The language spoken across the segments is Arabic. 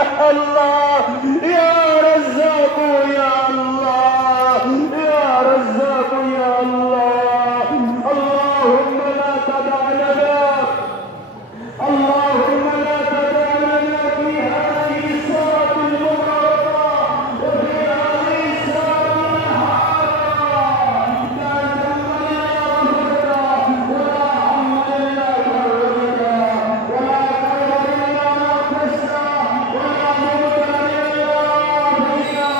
يا الله يا رزاق يا الله يا رزاق يا الله. اللهم لا تدع لنا اللهم لا تدع لنا في هذه الساعة المباركة وفي هذه الساعة المحارة لا ذنب إلا غفرته ولا هم إلا فرجته ولا كرب إلا نقصته ولا مبتلى إلا عافيته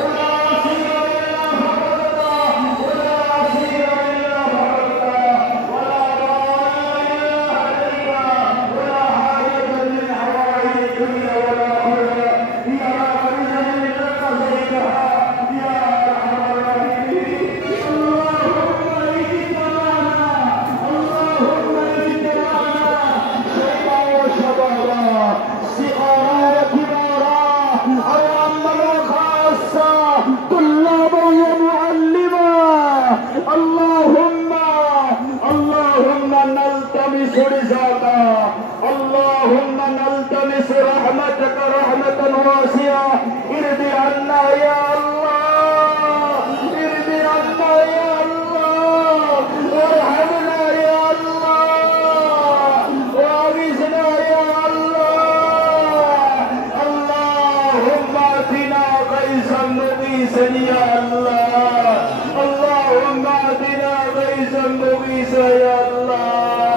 ولا أسير إلا فرجته ولا أسير إلا فرجته ولا ضال إلا هديته ولا حاجة من حوائج الدنيا والآخرة هي راغبة إلا قضيتها يا أرحم الراحمين. اللهم اجتمعنا اللهم اجتمعنا شيبا وشبابا صغارا وكبارا عواما وخاصة طلابا ومعلما. اللهم نلتمس رزقك اللهم نلتمس رحمتك رحمة واسعة. ارض عنا يا الله ارض عنا يا الله وارحمنا يا الله واغثنا يا الله. اللهم اتنا غيثا مغيثا يا الله اللهم اتنا غيثا مغيثا يا الله.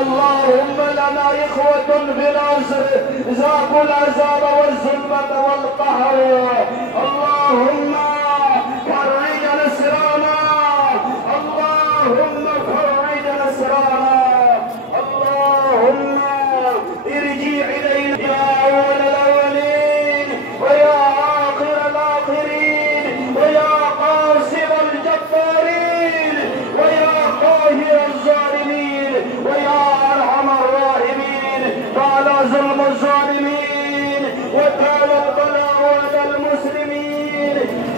اللهم لنا إخوة في العصر ذاقوا العذاب والظلمة والقهر. اللهم فرج نسرانا اللهم فرج نسرانا. اللهم ارجع إلينا يا أول الأولين ويا آخر الآخرين ويا قاسم الجبارين ويا قاهر الظالمين ويا أرحم الراحمين. تعالى ظلم الظالمين وتعالى البلاء على المسلمين.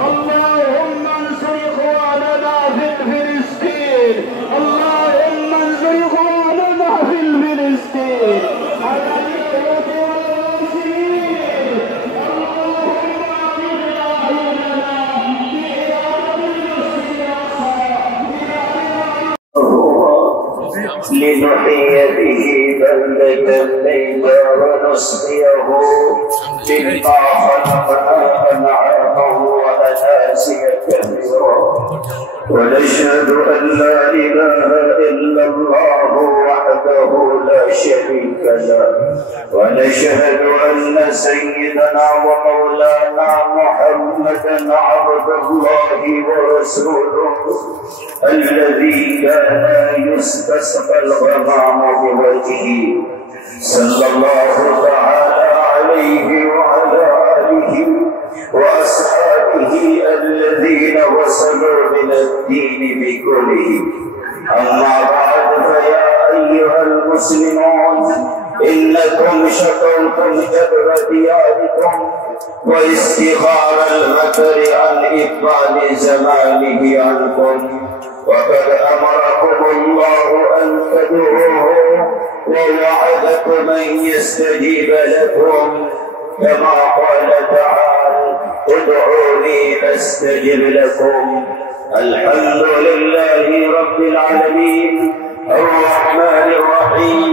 اللهم انصر إخواننا في فلسطين اللهم انصر إخواننا في فلسطين على اليهود والمسلمين. اللهم أعطنا أعيننا بإعادة المسجد الأقصى لنحيي به بلدة ميتا ونسقيه مما خلقنا أنعاما وأناسيا كثيرا. ونشهد أن لا إله إلا الله وحده لا شريك له. ونشهد أن سيدنا ومولانا محمدا عبد الله ورسوله الذي كان يستسقى الغمام بوجهه صلى الله تعالى عليه وعلى آله وأصحابه الذين وصلوا من الدين بكله. أما بعد فيا أيها المسلمون إنكم شكوتم جبر دياركم واستغار المطر عن إقبال زمانه عنكم. وقد أمركم الله أن تدعوه ووعدكم أن يستجيب لكم كما قال تعالى ادعوني أستجب لكم. الحمد لله رب العالمين الرحمن الرحيم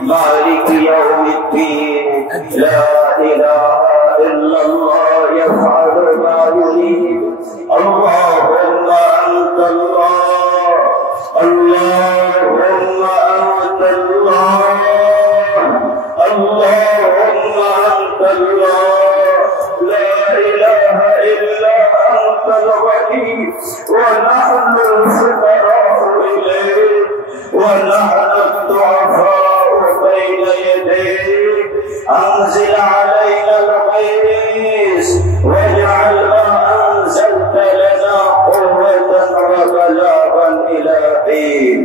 مالك يوم الدين لا إله إلا الله يفعل ما يريد. اللهم أنت الله اللهم أنت الله اللهم أنت الله لا إله إلا أنت الغني ونحن الفقراء إليك ونحن الضعفاء بين يديك. أنزل علينا الغيث واجعل ما أنزلت لنا قوة وبلاغا إلى حين.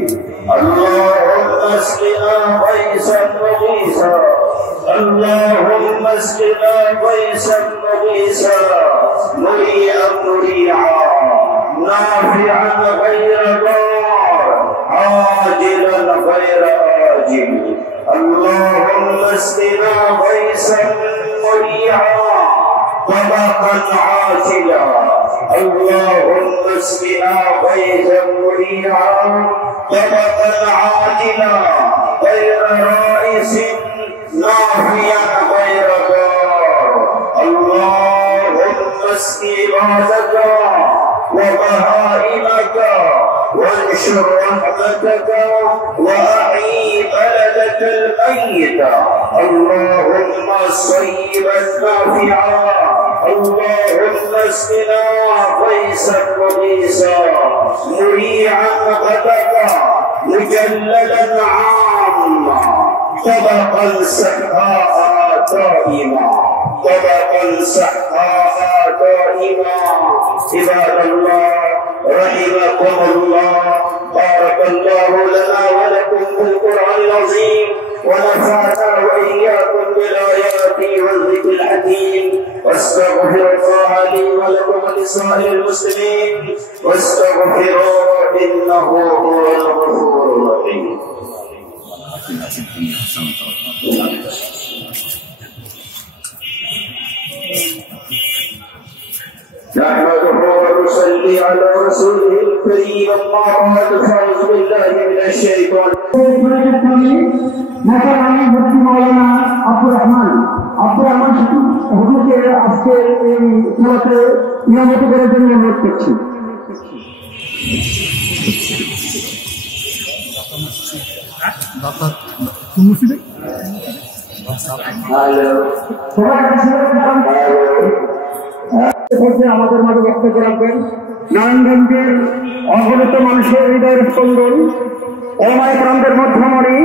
اللهم اسقنا غيثا مغيثا اللهم اسقنا غيثا مغيثا مريئا مريعا نافعا غير ضار عاجلا غير آجل. اللهم اسقنا غيثا مريعا طبقا عاجلا اللهم اسقنا غيثا مريعا طبقا عاجلا غير رائس نافيا غير ضار اللهم اسق عبادك وبهائمك وانشر رحمتك واحيي بلدك الميت اللهم صيبا نافعا اللهم اسقنا غيثا مغيثا مريعا غدقا مجللا عاما طبقا سحاء دائما طبقا سحاء دائما عباد الله رحمكم الله بارك الله لنا ولكم في القرآن العظيم ونفعنا وإياكم بالآيات والذكر الحكيم واستغفر الله لي ولكم ولسائر المسلمين واستغفروه إنه هو الغفور الرحيم. نحمده ونصلي على رسوله الكريم اللهم اعوذ بالله من الشيطان মৌলানা আব্দুর রহমান হুজুরকে আজকে এই সভাতে নিয়মিত করার জন্য অনুরোধ করছি। আমাদের মাঝে বক্তব্য রাখবেন নারায়ণগঞ্জের অগণিত মানুষের হৃদয়ের স্পন্দন ওলামায়ে কেরামদের মধ্যমণি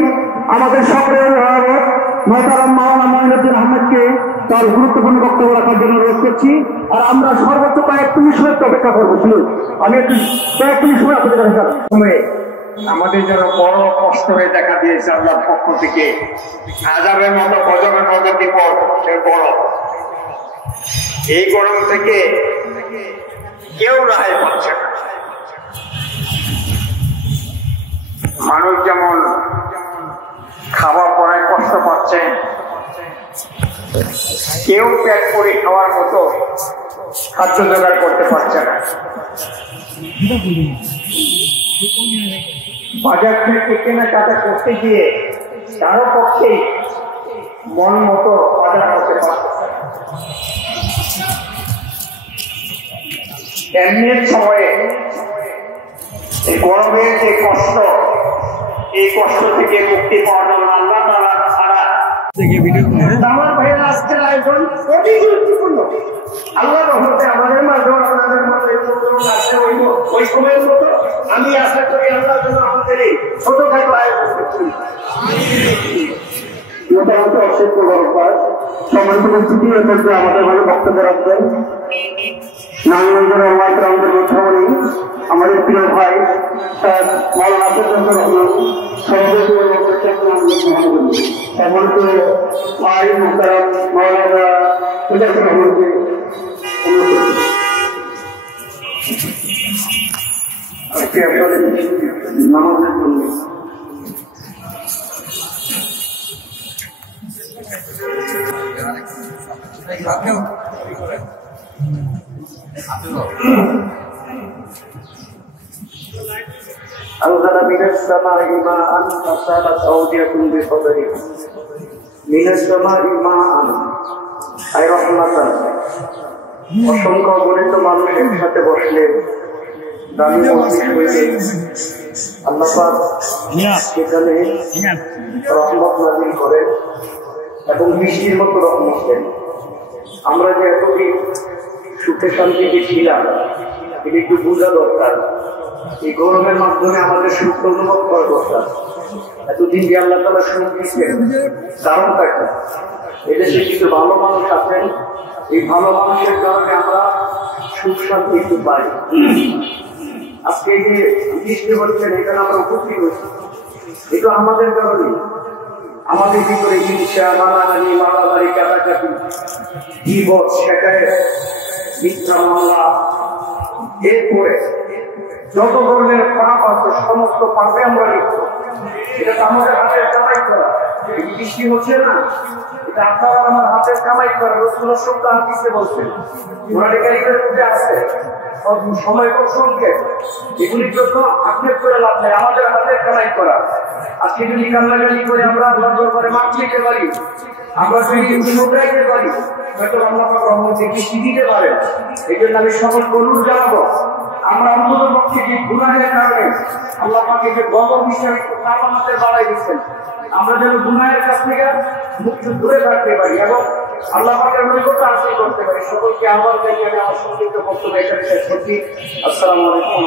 আমাদের সকলের অভিভাবক মোহতারাম মাওলানা মঈনুদ্দিন আহমেদকে তার গুরুত্বপূর্ণ বক্তব্য রাখার জন্য অনুরোধ করছি। আর আমরা সর্বোচ্চ কয়েক মিনিট অপেক্ষা করবো। শুনুন, আমি একটু কয়েক মিনিট সময় আপনাদের কাছে আমাদের জন্য বড় কষ্ট হয়ে দেখা দিয়েছে আল্লাহর পক্ষ থেকে। আযাবের মতো গজবের মতো বিপদ বড়। এই গরম থেকে কেউ রেহাই পাচ্ছে না। মানুষ যেমন খাবার পরে কষ্ট পাচ্ছে, কেউ পেট করে খাওয়ার মতো খাদ্য জোগাড় করতে পারছে না। বাজার থেকে কেনাকাটা করতে গিয়ে কারো পক্ষেই মন মতো বাজার করতে পারছে না। এমনি সময়ে এই গরমের যে কষ্ট, এই কষ্ট থেকে মুক্তি পাওয়ার জন্য আল্লাহ তাআলা ছাড়া আমার ভাইয়ের আজকের আয়োজন অতি গুরুত্বপূর্ণ। আল্লাহর রহমতে আমাদের মাঝে আপনাদের মতো ওই সময়ের মতো আমি আশা করি আল্লাহ যেন আমাদের এই ছোটখাটো আয়োজন করছি। মোটামুটি অসংখ্য গল্পার সম্মানিত উপস্থিতি মধ্যে আমাদের ভালো বক্তব্য রাখবেন নারায়ণগঞ্জের ওলামায়ে কেরামদের মধ্যমণি আমাদের প্রিয় ভাই মাওলানা আব্দুর রহমান সভাপতি সম্মানিত ভাই মুহতারাম মাওলানা মুজাহিদুর রহমানকে আজকে আপনাদের নামাজের জন্য أنزل من السماء ماء فصارت أودية بقدره من السماء ماء أي رحمة অসংখ্য অগণিত মানুষ একসাথে বসলে দামি মজলিস হইতে আল্লাহ পাক সেখানে রহমত নাযিল করেন এবং বৃষ্টির মতো রহমত দেন। আমরা যে এতদিন সুখে শান্তিতে ছিলাম এটা একটু বোঝা দরকার। এই গরমের মাধ্যমে আমাদের সুখ অনুভব করা দরকার। এতদিন যে আল্লাহ তাআলা সুখ দিচ্ছেন কারণটা কি? এদেশে কিছু ভালো মানুষ আছেন, এই ভালো মানুষের কারণে আমরা সুখ শান্তি একটু পাই। আজকে এই যে বৃষ্টি হচ্ছেন এখানে আমরা উপস্থিত হচ্ছি, এটা আমাদের কারণে। আমাদের ভিতরে হিংসা, মারামারি, মারামারি, কাটাকাটি, বিপদ, শেখায় মিথ্যা মামলা, এরপরে যত ধরনের পাপ আছে সমস্ত পাপে আমরা লিপ্ত। এটা আমাদের হাতের কামাই করা। বৃষ্টি হচ্ছে না, এটা আপনার আমার হাতের কামাই করা। রাসূলুল্লাহ সাল্লাল্লাহু আলাইহি ওয়াসাল্লাম বলছেন কোরআনে কারীমের মধ্যে আছে সময় খুব সংক্ষেপ, এগুলির জন্য আক্ষেপ করে লাভ নেই, আমাদের হাতের কামাই করা। আজকে যদি কান্নাকাটি করে আমরা আল্লাহর দরবারে মাপ চাইতে পারি, আমরা যদি শুকরাইতে পারি, হয়তো আল্লাহ পাক রহমত থেকে বৃষ্টি দিতে পারেন। এই জন্য আমি সকলকে অনুরোধ জানাবো, আমরা অন্তত পক্ষে যে গুনাহের কারণে আল্লাহ পাকে যে গজব হিসেবে আমাদের বাড়াই দিচ্ছেন, আমরা যেন গুনাহের কাছ থেকে মুক্ত দূরে থাকতে পারি এবং আল্লাহ পাকের নৈকট্য হাসিল করতে পারি। সকলকে আহ্বান জানিয়ে আমি আমার সংক্ষিপ্ত বক্তব্য এখানে শেষ করছি। আসসালামু আলাইকুম।